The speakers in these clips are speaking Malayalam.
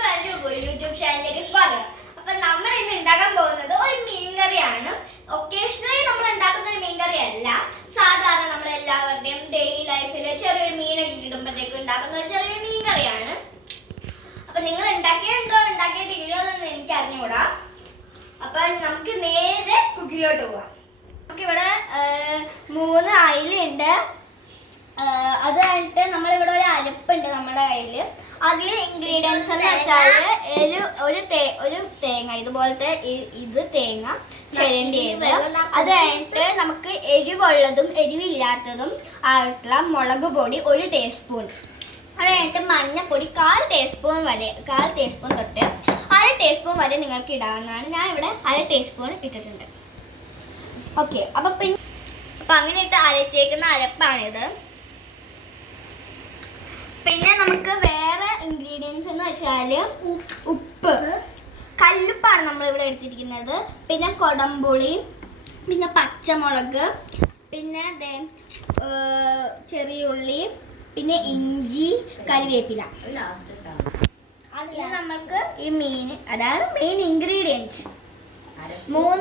യൂട്യൂബ് ചാനലിലേക്ക് സ്വാഗതം. അപ്പൊ നമ്മൾ ഇന്ന് ഉണ്ടാക്കാൻ പോകുന്നത് ഒരു മീൻകറിയാണ്. ഒക്കേഷണലി നമ്മൾ ഉണ്ടാക്കുന്ന ഒരു മീൻകറി അല്ല, സാധാരണ നമ്മൾ എല്ലാവരുടെയും ഡെയിലി ലൈഫിൽ ചെറിയൊരു മീനൊക്കെ കിട്ടുമ്പോഴത്തേക്ക് ഉണ്ടാക്കുന്ന ഒരു ചെറിയൊരു മീൻകറിയാണ്. അപ്പൊ നിങ്ങൾ ഉണ്ടാക്കിയിട്ടില്ലയോ എന്ന് എനിക്ക് അറിഞ്ഞുകൂടാ. അപ്പൊ നമുക്ക് നേരെ കുക്കിലോട്ട് പോവാം. നമുക്കിവിടെ 3 അയിലുണ്ട്. അത് കഴിഞ്ഞിട്ട് നമ്മളിവിടെ ഒരു അരപ്പുണ്ട് നമ്മുടെ കയ്യിൽ. അതിൽ ഇൻഗ്രീഡിയൻസ് എന്ന് വെച്ചാൽ ഒരു തേങ്ങ, ഇതുപോലത്തെ ഇത് തേങ്ങ ചിരണ്ടിയത്. അത് കഴിഞ്ഞിട്ട് നമുക്ക് എരിവുള്ളതും എരിവില്ലാത്തതും ആയിട്ടുള്ള മുളക് പൊടി 1 ടീസ്പൂൺ. അത് കഴിഞ്ഞിട്ട് മഞ്ഞൾപ്പൊടി 1/4 ടീസ്പൂൺ തൊട്ട് 1/2 ടീസ്പൂൺ വരെ നിങ്ങൾക്ക് ഇടാവുന്നതാണ്. ഞാൻ ഇവിടെ 1/2 ടീസ്പൂൺ ഇട്ടിട്ടുണ്ട്. ഓക്കെ, അപ്പം അങ്ങനെ ഇട്ട് അരച്ചേക്കുന്ന അരപ്പാണിത്. പിന്നെ നമുക്ക് വേറെ ഇൻഗ്രീഡിയൻസ് എന്ന് വെച്ചാൽ ഉപ്പ്, കല്ലുപ്പാണ് നമ്മളിവിടെ എടുത്തിരിക്കുന്നത്. പിന്നെ കൊടംപുളി, പിന്നെ പച്ചമുളക്, പിന്നെ ചെറിയ ഉള്ളി, പിന്നെ ഇഞ്ചി, കരിവേപ്പില. അതിൽ നമ്മൾക്ക് ഈ മീൻ, അതാണ് മെയിൻ ഇൻഗ്രീഡിയൻസ്. 3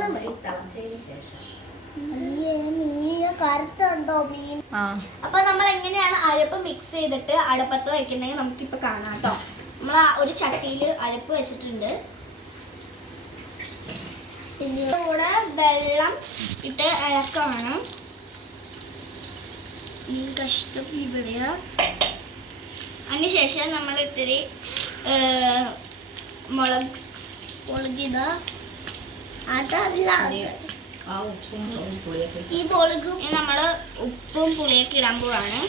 അപ്പൊ നമ്മൾ എങ്ങനെയാണ് അരപ്പ് മിക്സ് ചെയ്തിട്ട് അടുപ്പത്ത് വയ്ക്കുന്നത് നമുക്കിപ്പോ കാണാം കേട്ടോ. നമ്മൾ ഒരു ചട്ടിയിൽ അരപ്പ് വെച്ചിട്ടുണ്ട്. പിന്നെ കൂടെ വെള്ളം ഇട്ട് ഇളക്കണം. കഷ്ടം ഇവിടെ. അതിനുശേഷം നമ്മൾ ഇത്തിരി മുളകിട, അതല്ല ഈ മുളക് നമ്മൾ ഉപ്പും പുളിയൊക്കെ ഇടാൻ പോവാണ്.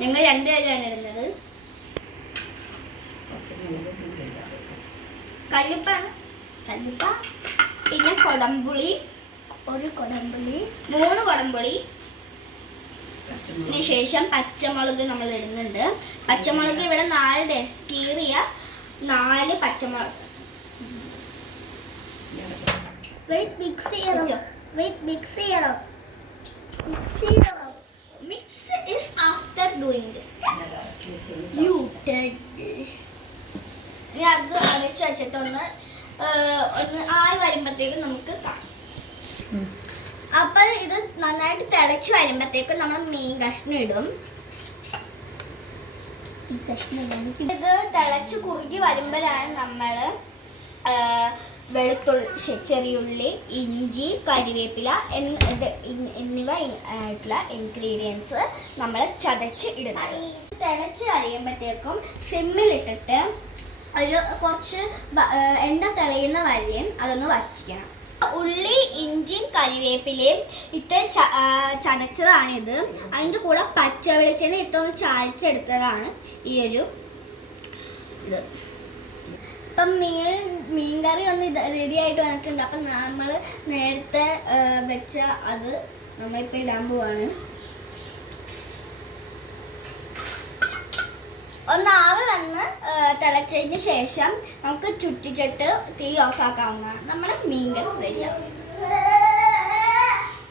ഞങ്ങൾ 2 പേരാണ് ഇടുന്നത്. കല്ലുപ്പ, പിന്നെ കൊടംപുളി, 1 കൊടംപുളി, 3 കൊടംപുളി. അതിന് ശേഷം പച്ചമുളക് നമ്മൾ ഇടുന്നുണ്ട്. പച്ചമുളക് ഇവിടെ 4 കീറിയ 4 പച്ചമുളക്. Mix is after doing this. You did. അത് അരച്ച് വെച്ചിട്ട് ഒന്ന് ആയി വരുമ്പോഴത്തേക്കും നമുക്ക് കാണാം. അപ്പൊ ഇത് നന്നായിട്ട് തിളച്ച് വരുമ്പോഴത്തേക്കും നമ്മൾ മീൻ കഷ്ണം ഇടും. ഇത് തിളച്ച് കുറുകി വരുമ്പോഴാണ് നമ്മൾ വെളുത്തുള്ളി, ചെറിയുള്ളി, ഇഞ്ചി, കരിവേപ്പില എന്നിവ ആയിട്ടുള്ള ഇൻഗ്രീഡിയൻസ് നമ്മൾ ചതച്ച് ഇടുന്നത്. തിളച്ച് കഴിയുമ്പോഴത്തേക്കും സിമ്മിലിട്ടിട്ട് കുറച്ച് എണ്ണ തെളിയുന്ന വരെയും അതൊന്ന് വറ്റിക്കണം. ഉള്ളി, ഇഞ്ചിയും കരിവേപ്പിലയും ഇട്ട് ചതച്ചതാണിത്. അതിൻ്റെ കൂടെ പച്ച വെളിച്ചെണ്ണ ഇട്ടൊന്ന് ചായച്ചെടുത്തതാണ് ഈ ഒരു ഇത്. ഇപ്പം മീൻകറി ഒന്ന് റെഡി ആയിട്ട് വന്നിട്ടുണ്ട്. അപ്പം നമ്മൾ നേരത്തെ വെച്ച അത് നമ്മളിപ്പോൾ ഇടാൻ പോവാണ്. ഒന്നാവ് വന്ന് തിളച്ചതിന് ശേഷം നമുക്ക് ചുറ്റിച്ചിട്ട് തീ ഓഫ് ആക്കാവുന്നതാണ്. നമ്മുടെ മീൻകറി റെഡിയാവും.